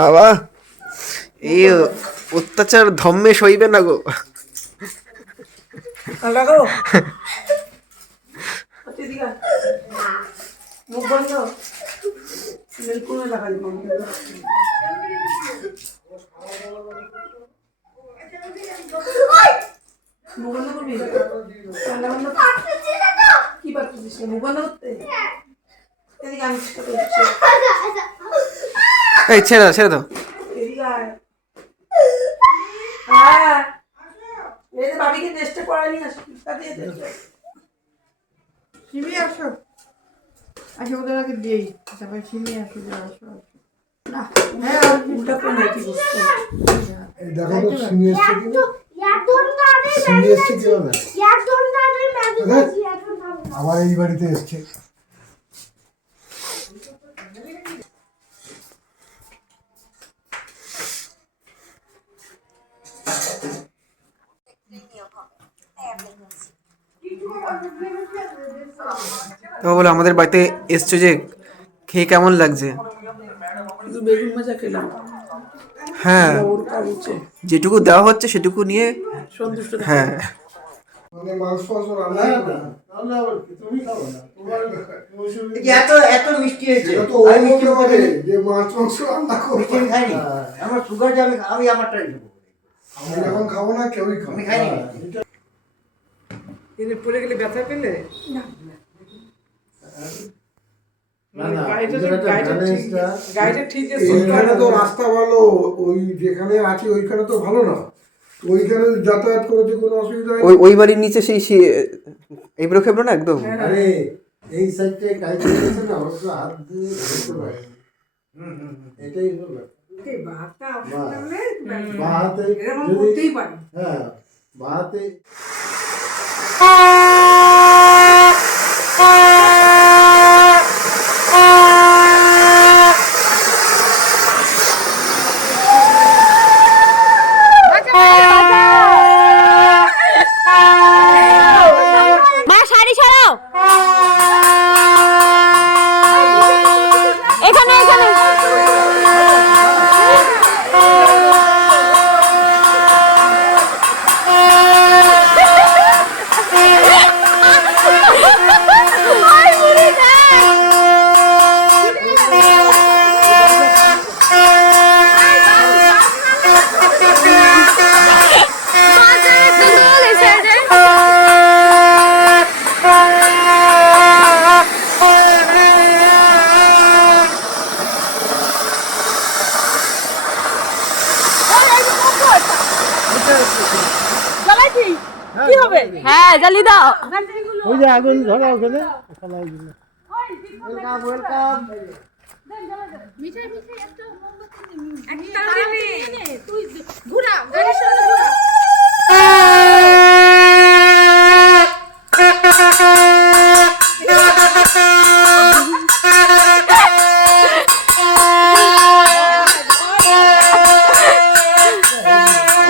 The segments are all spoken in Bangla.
বাবা এই অত্যাচার ধম্মে সইবে না গো। মুখ বন্ধ বিলকুল লাগাই মুখ বন্ধ করবি কি পাচ্ছিস মুখ বন্ধ করতে এদিকে আমি এই ছেড়ে দাও ছেড়ে দাও। হ্যাঁ মেয়েদের ভাবিকে টেস্টে করানি আসি সিমি আসো আসো ওদের আগে দিই তারপরে সিমি আসো আসো না হ্যাঁ উল্টা করে নাকি বুঝতে এই দেখো তো সিমি এসছে কি সিমি এসছে কি হবে আবার এই বাড়িতে এসছে। তো বলো আমাদের বাড়িতে এসছো যে খেয়ে কেমন লাগছে? বেগুন ভাজা খেলাম হ্যাঁ ওর কাছে যেটুকু দেওয়া হচ্ছে সেটুকু নিয়ে সন্তুষ্ট হ্যাঁ মানে মাংস মাংস রান্না না তাহলে আবার কি তুমি খাও না তোমার এত এত মিষ্টি হয়েছে তো ওই মিষ্টি হবে যে মাছ মাংস রান্না করবে মিষ্টি খাইনি আমার সুগার যাবে আমি আমারটাই নেবো আমি এখন খাবো না কেউই খাবো আমি খাইনি এনে পড়ে গেলে ব্যথা পেলে না গাড়িটা ঠিক আছে এইখানে তো রাস্তা ভালো ওই যেখানে আছি ওইখানে তো ভালো না ওইখানে যাতায়াত করেছে কোনো অসুবিধা ওই ওই বাড়ির নিচে সেই এবড়ো খেবড়ো না একদম। আরে এই সাইডে কাজ করেছে না অবশ্য হাত দিয়ে ধরতে পারে এটাই হলো বাহাতে যদি হ্যাঁ বাহাতে কি হবে? হ্যাঁ জ্বালিয়ে দাও। ওই যে আগুন ধরা ওখানে ফেলাই দিল। ওয়েলকাম ওয়েলকাম মিঠাই মিঠাই একটা মোমবাতি একটা নে তুই ঘুরা গাড়ির সামনে ঘুরা।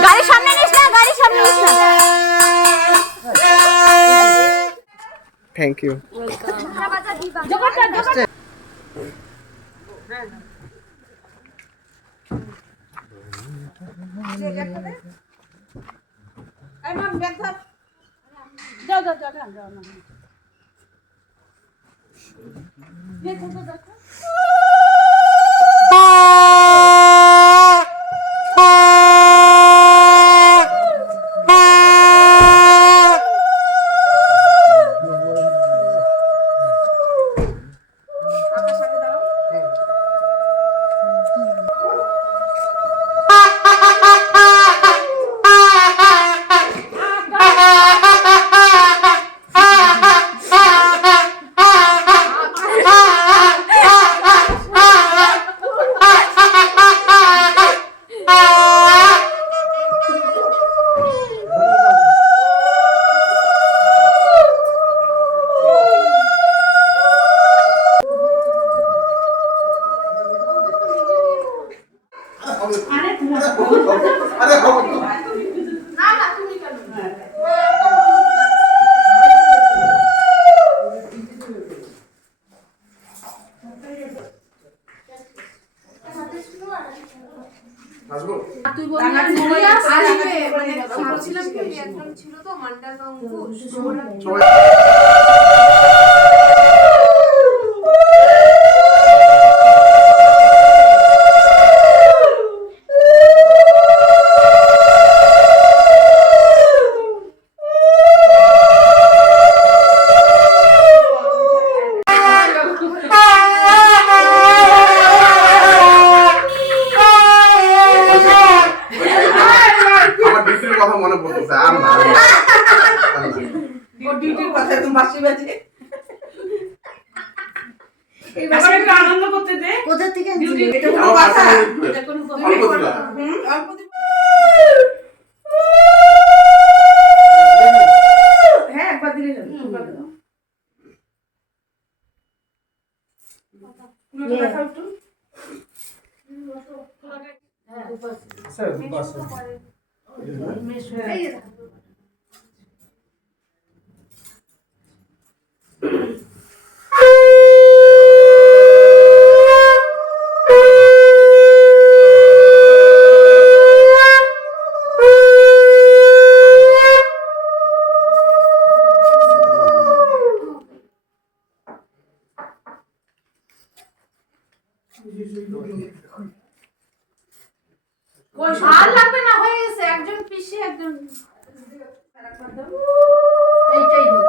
গাড়ির সামনে নিস না গাড়ির সামনে নিস না। Thank you. আসবে মানে ভাবছিলাম কি একজন ছিল তো মান্ডাল বা অঙ্কুশ আমার ডিউটির কথা মনে পড়তেছে আর না ওর ডিউটির কথা একদম বাসি বাজে এই ব্যাপারে একটু আনন্দ করতে দে কোথা থেকে ডিউটি আনছিলি? এটা কোনো কথা এটা কোনো কথা অল্প ছিল। অল্প দিন হ্যাঁ একবার দিলে হবে একবার দাও পুরোটা দেখাও একটু আর লাগবে না হয়ে গেছে একজন পিসি একজন এইটাই হবে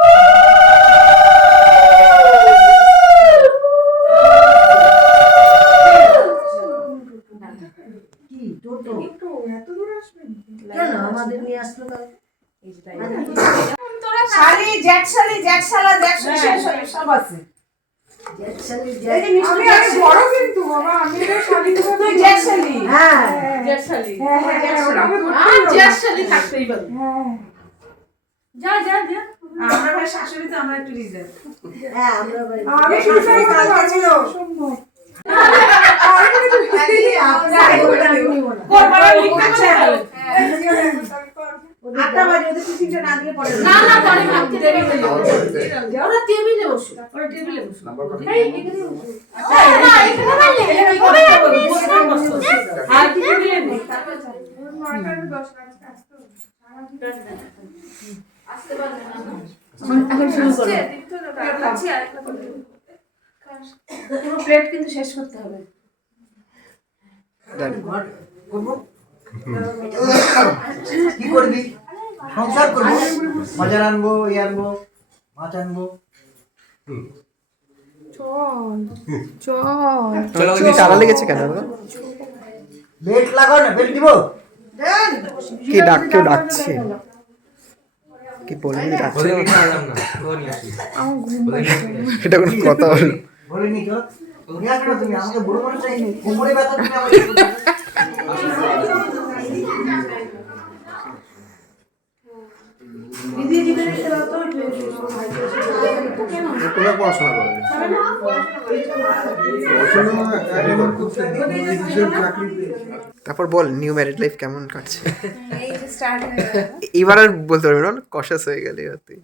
কি টোটো কেন আমাদের নিয়ে আসলো না? তোরা শালি জ্যাকশালা সব আছে জ্যাকশালি, এই যে মিষ্টি আমি বড় কিন্তু বাবা আমি তো শালি তুই জ্যাকশালি হ্যাঁ জ্যাকশালি হ্যাঁ ওটা আমি জ্যাকশালি থাকতেই পারে যা যা যা আমরা ভাই শাশুড়ি তো আমরা একটু রিজার্ভ হ্যাঁ আমরা বাড়ি আমি শাশুড়ি কালকে ছিল সম্ভব আটটা বাজে ওদের টিফিনটা না দিলে পরে না না পরে ভাবতে দেরি হয়ে যাবে ওরা টেবিলে বসে ওরা টেবিলে বসে নাম্বার কত এই এখানে বসে না এখানে বাইরে ওই আর টিফিন দিলে নেই আসতে পারবে না এখন শুরু করো পুরো প্লেট কিন্তু শেষ করতে হবে কি করবি সংসার করবো বাজার আনবো আনবো মাছ আনবো চলো ওই তালা লেগেছে কেন গো? বেল্ট লাগাও না বেল্ট দিব কি কেউ ডাকছে কি বলবি ডাকছে এটা কোনো কথা হলো? বলে নি তো নিয়ে আসবে তুমি আমাকে বড় মানুষ চাই কোমরে ব্যথা তুমি আমাকে দিদি দিদি খেলা তো তোমরা পড়াশোনা করবে তারপর বল নিউ ম্যারিড লাইফ কেমন কাটছে? এই যে স্টার্ট হয়ে গেল এবার আর বলতে পারবি না কষাস হয়ে গেলে তুই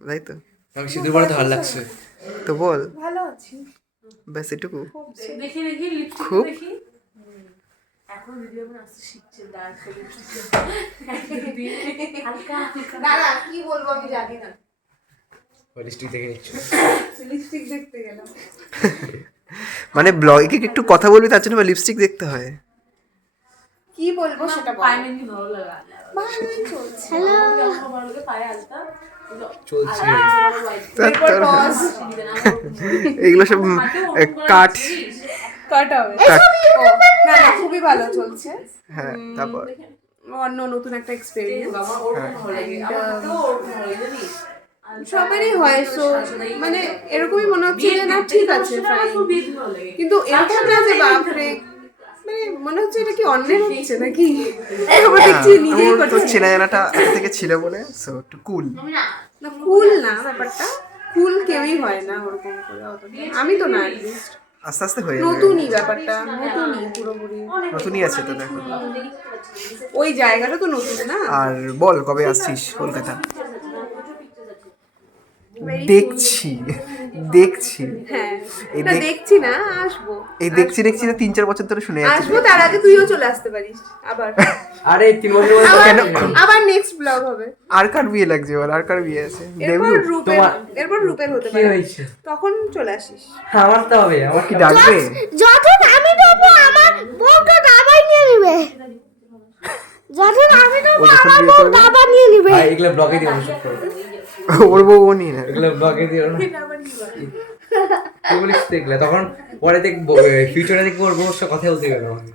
তাই তো আমি সিঁদুর পড়াতে ভালো লাগছে। তো বল ভালো আছি ব্যাস এটুকু দেখি দেখি লিপস্টিক খুব দেখি এখন ভিডিও বানাতে শিখছে ডান্স হালকা দাঁড়া কি বলবো আমি জানি না লিপস্টিক দেখে নিচ্ছ। লিপস্টিক দেখতে গেলাম মানে ব্লগে একটু কথা বলবি তার জন্য লিপস্টিক দেখতে হয়। কি বলবো সেটা বল পাইমেন্টই ভালো লাগা চলছে হ্যালো পায়ে আলতা চলছে। এগুলো সব কাঠ কাট হবে না না খুবই ভালো চলছে হ্যাঁ তারপর অন্য নতুন একটা এক্সপেরিয়েন্স বাবা ওর ভালো লাগে আমার তো ওর ভালো লাগে জানিস সবারই হয় সো মানে এরকমই মনে হচ্ছে যে না ঠিক আছে fine। কিন্তু এরকম না যে বাপরে মানে মনে হচ্ছে এটা কি অন্যায় হচ্ছে নাকি এবার দেখছি নিজেই আমার তো করছে চেনা জানাটা আগে থেকে ছিল বলে সো একটু কুল। না কুল না ব্যাপারটা কুল কেউই হয় না ওরকম করে অতটা। আমি তো না atleast। আস্তে আস্তে হয়ে যাবে। নতুনই ব্যাপারটা নতুনই পুরোপুরি নতুনই আছে তো দেখো। ওই জায়গাটা তো নতুন না আর বল কবে আসছিস কলকাতা? Very দেখছি দেখছি হ্যাঁ এই এটা দেখ- দেখছি না, আসবো এই দেখছি দেখছি না 3-4 বছর ধরে শুনে যাচ্ছি। আসবো, তার আগে তুইও চলে আসতে পারিস আবার। আরে 3 বছর বয়স আবার কেন? আবার নেক্সট ব্লগ হবে। আর কার বিয়ে লাগছে এবার? আর কার বিয়ে আছে? এরপর দেবলু রূপের, এরপর রূপের হতে কি পারে, হয়েছে? তখন চলে আসিস। আমার তো হবে, আমার কি ডাকবে? যখন আমি দেবো আমার বউটা দাবাই নিয়ে নেবে, যখন আমি দেবো ও যখন আমার বিয়ে বউ করবে? দাবা নিয়ে নেবে। ভাই এগুলো ব্লগে দিও না, সব করো। ওর বউ ও নিয়ে না। এগুলো ব্লগে দিও না। কি বলিস দেখলে তখন পরে দেখবো, ফিউচারে দেখবো ওর বউর সাথে কথা বলতে গেল আমাকে।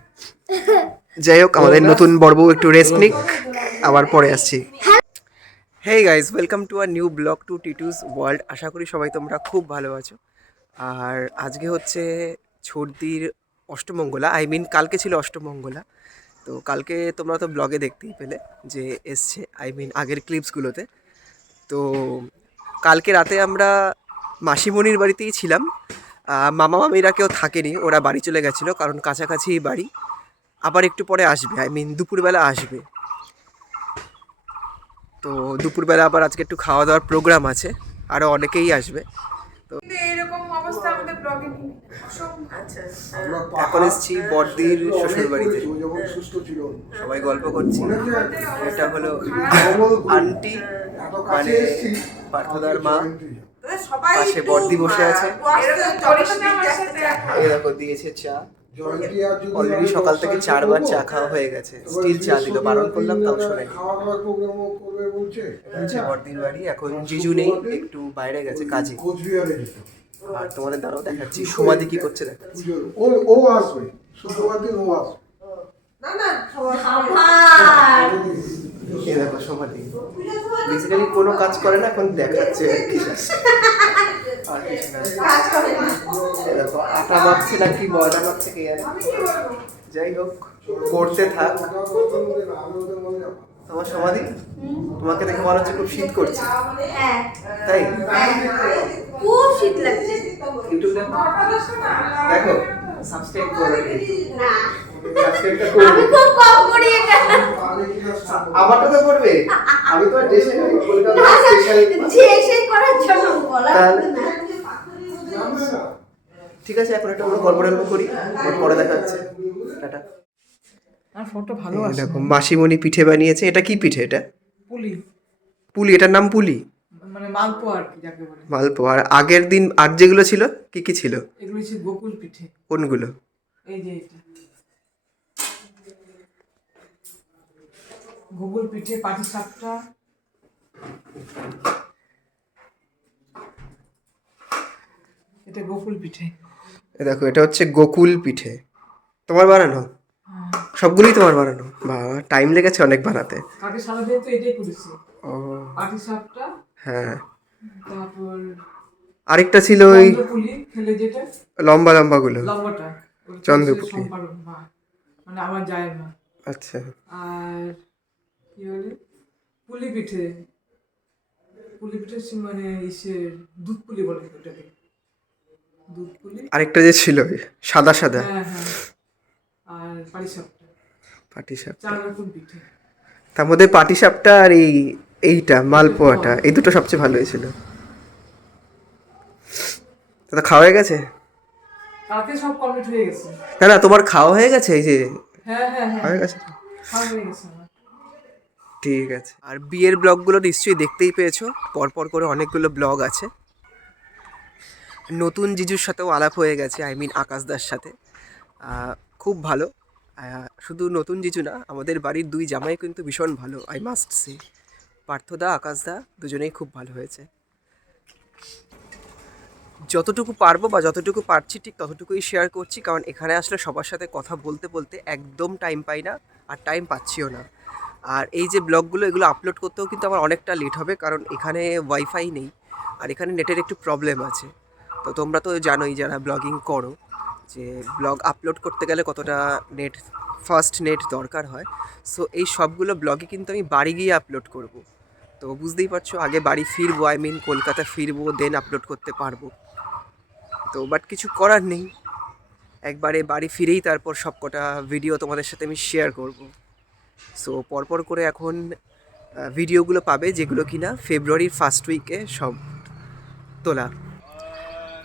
যাই হোক, আমাদের নতুন বড় বউ একটু রেস্ট নিক, আবার পরে আসছি। Hey guys, welcome to our new blog to Titu's world. আশা করি সবাই তোমরা খুব ভালো আছো। আর আজকে হচ্ছে ছর্দির অষ্টমঙ্গলা, আই মিন কালকে ছিল অষ্টমঙ্গলা। তো কালকে তোমরা তো ব্লগে দেখতেই পেলে যে এসছে, আই মিন আগের ক্লিপসগুলোতে। তো কালকে রাতে আমরা মাসিমণির বাড়িতেই ছিলাম। মামা মামিরা কেউ থাকেনি, ওরা বাড়ি চলে গেছিলো কারণ কাছাকাছি বাড়ি। আবার একটু পরে আসবে, আই মিন দুপুরবেলা আসবে। তো দুপুরবেলা আবার আজকে একটু খাওয়া দাওয়ার প্রোগ্রাম আছে, আরও অনেকেই আসবে। এরকম অবস্থা আমাদের ব্লগে। আচ্ছা আমরা এখন এসেছি বড়দির শ্বশুর বাড়িতে, ও যখন সুস্থ ছিল সবাই গল্প করছি। এটা হলো আন্টি, এত কাছে মানে এসেছি পার্থদার মা। সবাই পাশে বড়দি বসে আছে, এরকম করিস না আমার সাথে। এই দেখো দিয়েছে চা। জয়ন্তী আর যদি অলরেডি সকাল থেকে 4 বার চা খাওয়া হয়ে গেছে, স্টিল চা দিল, বারণ করলাম তাও শোনেনি। খাওয়া দাওয়ার প্রোগ্রামও করবে বলছে। হচ্ছে বড়দির বাড়ি। এখন জিজু নেই, একটু বাইরে গেছে কাজে। কোচবিহারে যেত আর তোমাদের দ্বারাও দেখাচ্ছি সমাধি কি করছে দেখাচ্ছি। পুজোর। ও আসবে শুক্রবার দিন, ও আসবে। এই দেখো সমাধি বেসিক্যালি কোনো কাজ করে না, এখন দেখাচ্ছে আর কি। আর কিছু না। এই দেখো আটা মাখছে নাকি ময়দা মাখছে কে জানে। যাই হোক, করতে থাক। তোমার সমাধি, তোমাকে দেখে মনে হচ্ছে খুব শীত করছে, তাই? খুব শীত লাগছে। ইউটিউব দেখো, সাবস্ক্রাইব করো। না, সাবস্ক্রাইবটা করো। আমি খুব কম করি এটা। আমারটা তো করবে, আমি তো আর দেশে নই, কলকাতা স্পেশাল। যে এসে করার জন্য বলা তাহলে? হতো না। ঠিক আছে, এখন একটা আমরা গল্প টল্প করি, পরে দেখা হচ্ছে। টাটা। আর ফটো ভালো এই দেখো মাসিমণি পিঠে বানিয়েছে। এটা কি পিঠে? এটা পুলি, পুলি, এটার নাম পুলি, মানে মালপোয়া আর কি যাকে বলে। মালপোয়া। আর আগের দিন আর যেগুলো ছিল কি কি ছিল? এগুলো হচ্ছে গোকুল পিঠে। কোনগুলো? এই যে এটা গোকুল পিঠে, পাটি সাপটা, এটা গোকুল পিঠে। এই দেখো, এটা হচ্ছে গোকুল পিঠে। তোমার বানানো? সবগুলোই তোমার বানানো? বাবা, টাইম লেগেছে অনেক বানাতে। কালকে সারাদিন তো এটাই করেছি, ও পাটি সাপটা, হ্যাঁ, তারপর আরেকটা ছিল ওই পুলি খেলে যেটা লম্বা লম্বাগুলো। লম্বাটা, ওটা চন্দ্রপুলি। হচ্ছে সম্পাদন মা, মানে আমার যায় মা। আচ্ছা, আর কি বলে পুলি পিঠে, পুলি পিঠে মানে ইসের দুধ পুলি বলে ওটাকে, দুধ পুলি। আরেকটা যে ছিল সাদা সাদা হ্যাঁ হ্যাঁ, আর পাটিসাপটা, পাটিসাপটা। 4 রকম পিঠে। তার মধ্যে পাটিসাপটা আর এইটা মালপোয়াটা, এই দুটো সবচেয়ে ভালো হয়েছিল। তো খাওয়া হয়ে গেছে? কালকে সব কমপ্লিট হয়ে গেছে। না না, তোমার খাওয়া হয়ে গেছে? এই যে হ্যাঁ হ্যাঁ হ্যাঁ, হয়ে গেছে। সব হয়ে গেছে আমার। ঠিক আছে। আর বিয়ের ব্লগগুলো নিশ্চয়ই দেখতেই পেয়েছো, পরপর করে অনেকগুলো ব্লগ আছে। নতুন জিজুর সাথেও আলাপ হয়ে গেছে, আই মিন আকাশদার সাথে। খুব ভালো। শুধু নতুন জিজু না, আমাদের বাড়ির 2 জামাই কিন্তু ভীষণ ভালো, আই মাস্ট সে। পার্থদা, আকাশদা দুজনেই খুব ভালো হয়েছে। যতটুকু পারবো বা যতটুকু পারছি ঠিক ততটুকুই শেয়ার করছি, কারণ এখানে আসলে সবার সাথে কথা বলতে বলতে একদম টাইম পাই না, আর টাইম পাচ্ছিও না। আর এই যে ব্লগগুলো, এগুলো আপলোড করতেও কিন্তু আমার অনেকটা লেট হবে, কারণ এখানে ওয়াইফাই নেই, আর এখানে নেটের একটু প্রবলেম আছে। তো তোমরা তো জানোই যারা ব্লগিং করো, যে ব্লগ আপলোড করতে গেলে কতটা ফাস্ট নেট দরকার হয়। সো এই সবগুলো ব্লগে কিন্তু আমি বাড়ি গিয়ে আপলোড করব। তো বুঝতেই পারছো, আগে বাড়ি ফিরবো, আই মিন কলকাতা ফিরবো, দেন আপলোড করতে পারবো। তো বাট কিছু করার নেই, একবারে বাড়ি ফিরেই তারপর সব কটা ভিডিও তোমাদের সাথে আমি শেয়ার করব। সো পরপর করে এখন ভিডিওগুলো পাবে, যেগুলো কিনা ফেব্রুয়ারির ফার্স্ট উইকে সব তোলা।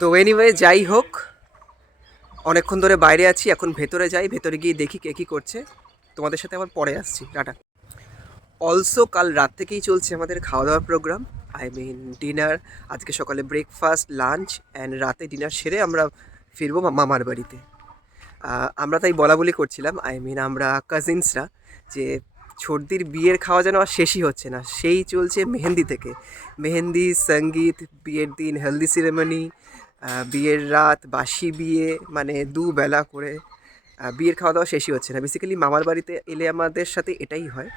তো এনিওয়ে যাই হোক, অনেকক্ষণ ধরে বাইরে আছি, এখন ভেতরে যাই, ভেতরে গিয়ে দেখি কে কী করছে। তোমাদের সাথে আবার পরে আসছি, টাটা। অলসো কাল রাত থেকেই চলছে আমাদের খাওয়া দাওয়ার প্রোগ্রাম, আই মিন ডিনার। আজকে সকালে ব্রেকফাস্ট, লাঞ্চ অ্যান্ড রাতে ডিনার সেরে আমরা ফিরবো মামার বাড়িতে। আমরা তাই বলা বলি করছিলাম, আই মিন আমরা কাজিনসরা, যে ছোটদির বিয়ের খাওয়া যেন আর শেষই হচ্ছে না। সেই চলছে মেহেন্দি থেকে, মেহেন্দি, সঙ্গীত, বিয়ের দিন হেলদি সেরেমনি, বিয়ের রাত, বাসি বিয়ে, মানে দুবেলা করে বিয়ের খাওয়া দাওয়া শেষই হচ্ছে না। বেসিক্যালি মামার বাড়িতে এলে আমাদের সাথে এটাই হয়,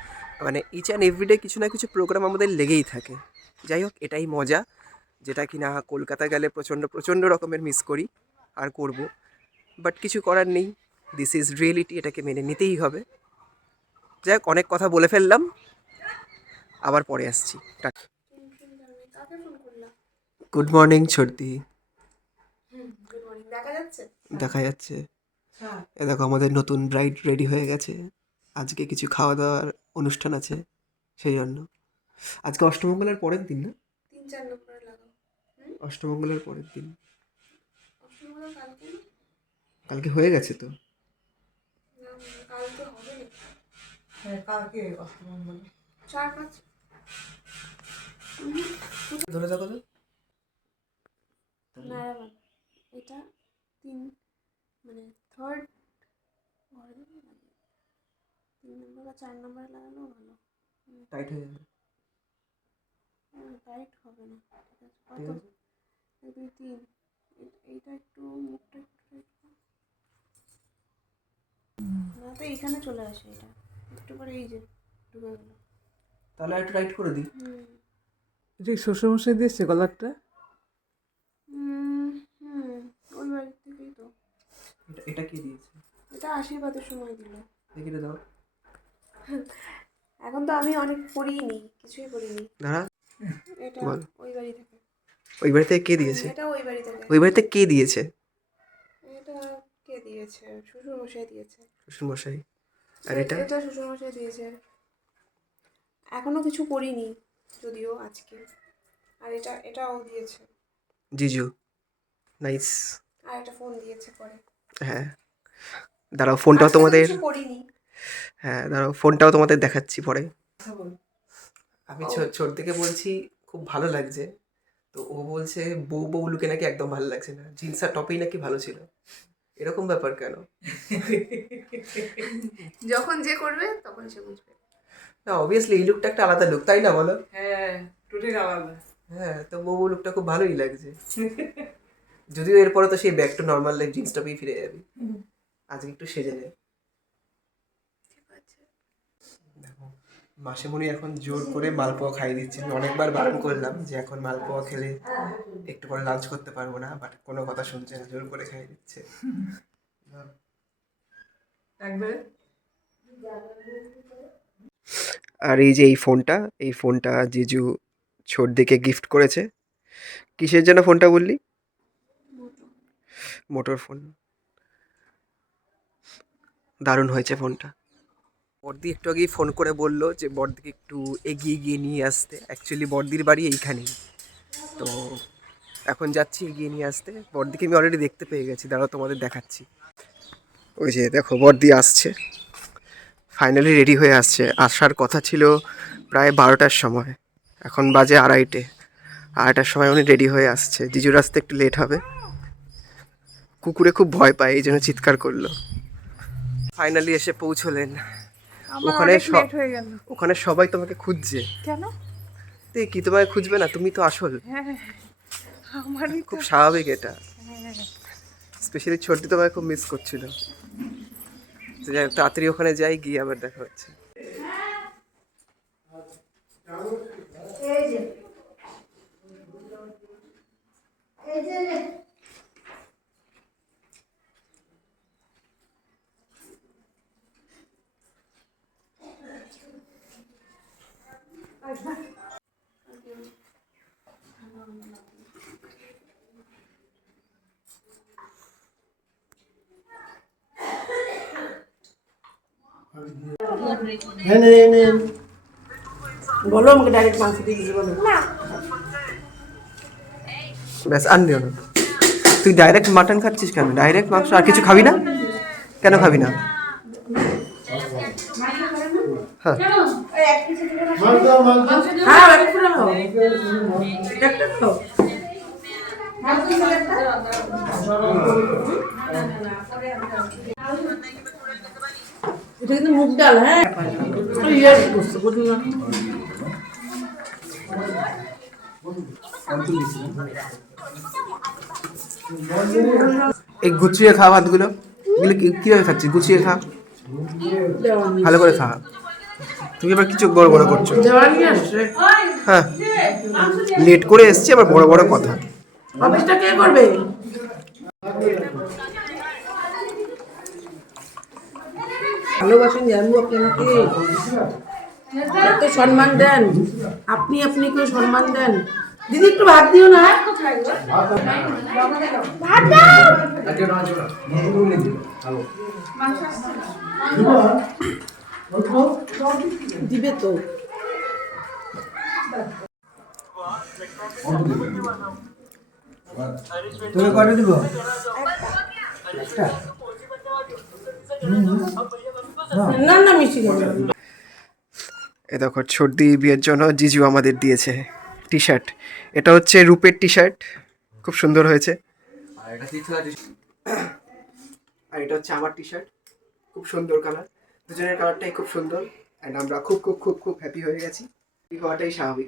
মানে ইচ অ্যান্ড এভরিডে কিছু না কিছু প্রোগ্রাম আমাদের লেগেই থাকে। যাই হোক, এটাই মজা, যেটা কি না কলকাতা গেলে প্রচণ্ড প্রচণ্ড রকমের মিস করি আর করব, বাট কিছু করার নেই, দিস ইজ রিয়েলিটি, এটাকে মেনে নিতেই হবে। যাই হোক, অনেক কথা বলে ফেললাম, আবার পরে আসছি। গুড মর্নিং ছোটদি। দেখা যাচ্ছে? দেখা যাচ্ছে। এ দেখো আমাদের নতুন ব্রাইড রেডি হয়ে গেছে, আজকে কিছু খাওয়া দাওয়ার অনুষ্ঠান আছে, সেই জন্য। আজকে অষ্টমঙ্গলের পরের দিন না? 3-4 নম্বরে লাগাও। অষ্টমঙ্গলের পরের দিন। অষ্টমঙ্গল কালকে? কালকে হয়ে গেছে তো। না, কালকে হবে না। হ্যাঁ, কালকে অষ্টমঙ্গল। 4-5 ধরে থাকো তো। না, এটা 3 মানে 3rd 3 নম্বর বা 4 নম্বরে লাগানো ভালো। টাইট হয়ে যাবে। টাইট হবে না, ঠিক আছে? কত? ঠিক আছে। 1 2 3। এইটা একটু মুখটা একটু টাইট করো না, তো এইখানে চলে আসে, এটা একটু পরে এই যে ঢুকে গেল। তাহলে একটু টাইট করে দিই। এটা কি শ্বশুরমশাই দিয়েছে কলারটা? ওই বাড়ির থেকেই তো। এটা কি দিয়েছে? এটা আশীর্বাদের সময় দিল। দেখি রে, দাও। এখন তো আমি অনেক পড়িনি, কিছুই পড়িনি। দাঁড়া, এটা বল। ওই বাড়ি থেকে। ওই বাড়ি থেকে কে দিয়েছে? এটা ওই বাড়ি থেকে। ওই বাড়িতে কে দিয়েছে? এটা কে দিয়েছে? শ্বশুর মশাই দিয়েছে। শ্বশুর মশাই। আর এটা? এটা শ্বশুর মশাই দিয়েছে। এখনো কিছু করিনি যদিও আজকে। আর এটাও দিয়েছে জিজু। নাইস। আর একটা ফোন দিয়েছে পরে। হ্যাঁ, দাঁড়াও, ফোনটাও তোমাদের, কিছু করিনি। হ্যাঁ দাঁড়াও, ফোনটাও তোমাদের দেখাচ্ছি পরে। কথা বল। আমি ছোট থেকে বলছি খুব ভালো লাগছে, তো ও বলছে বউ বউ লুকে নাকি একদম ভালো লাগছে না, জিন্স আর টপেই নাকি ভালো ছিল। এরকম ব্যাপার কেন? যখন যে করবে তখন সে বুঝবে। না, অবভিয়াসলি এই লুকটা একটা আলাদা লুক, তাই না বলো? হ্যাঁ, টোটাল আলাদা। হ্যাঁ, তো বউ বউ লুকটা খুব ভালোই লাগছে। যদিও এরপরে তো সেই back to normal life, jeans টপেই ফিরে যাবি। আজকে একটু সেজে নে। দেখো, মাসিমণি এখন জোর করে মালপোয়া খাইয়ে দিচ্ছে। আমি অনেকবার বারণ করলাম যে এখন মালপোয়া খেলে একটু পরে লাঞ্চ করতে পারবো না, বাট কোনো কথা শুনছে না, জোর করে খাইয়ে দিচ্ছে। একবারে আর এই যে এই ফোনটা জিজু ছোট দিকে গিফট করেছে। কিসের জন্য ফোনটা বললি? Motor phone. দারুণ হয়েছে ফোনটা। বড়দি একটু আগেই ফোন করে বললো যে বড়দিকে একটু এগিয়ে গিয়ে নিয়ে আসতে। অ্যাকচুয়ালি বড়দির বাড়ি এইখানেই, তো এখন যাচ্ছি এগিয়ে নিয়ে আসতে। বড়দিকে আমি অলরেডি দেখতে পেয়ে গেছি, দাঁড়াও তোমাদের দেখাচ্ছি। ওই যে দেখো, বড়দি আসছে, ফাইনালি রেডি হয়ে আসছে। আসার কথা ছিল প্রায় 12টার সময়, এখন বাজে 2:30। 2:30টার সময় উনি রেডি হয়ে আসছে। জিজুর আসতে একটু লেট হবে। কুকুরে খুব ভয় পায়, এই জন্য চিৎকার করলো। ফাইনালি এসে পৌঁছলেন। ওখানে সবাই তোমাকে খুঁজছে। কেন? কি তোমাকে খুঁজবে না? তুমি তো আসল। আমারই খুব স্বাভাবিক এটা। স্পেশালি ছোটটি তোমাকে খুব মিস করছিল। তো যাই হোক, তাড়াতাড়ি ওখানে যাই, গিয়ে আবার দেখা হচ্ছে। বলো আমাকে ডাইরেক্ট মাংস দিয়ে দিতে বলো। ব্যাস, আর নিও না। তুই ডাইরেক্ট মাটন খাচ্ছিস কেন? ডাইরেক্ট মাংস আর কিছু খাবি না? কেন খাবি না? হ্যাঁ হ্যাঁ একটা খাও, একটা খাও। এটা কিন্তু মুগ ডাল, হ্যাঁ ইয়ার করছে বুঝলি না। এই গুছিয়ে খা ভাতগুলো, এগুলো কিভাবে খাচ্ছিস? গুছিয়ে খা, ভালো করে খা। তুমি এবার কিছু বড় বড় করছো। দেওয়ানি আসছে, হ্যাঁ লেট করে এসছি আবার বড় বড় কথা। অফিসটা কে করবে? ভালোবাসেন জানবো আপনি আমাকে, এত সম্মান দেন আপনি, আপনি কেউ সম্মান দেন। দিদি একটু ভাত দিও না। ভাত দাও। দিবে তো। তুমি কটা দিব? না না মিষ্টি খাবে। এ দেখো ছোটদি বিয়ের জন্য জিজু আমাদের দিয়েছে টি শার্ট। এটা হচ্ছে রূপের টি শার্ট, খুব সুন্দর হয়েছে। আর এটা হচ্ছে আমার টি শার্ট, খুব সুন্দর কালার। দুজনের কালারটাই খুব সুন্দর, অ্যান্ড আমরা খুব খুব খুব খুব হ্যাপি হয়ে গেছি। এই হওয়াটাই স্বাভাবিক।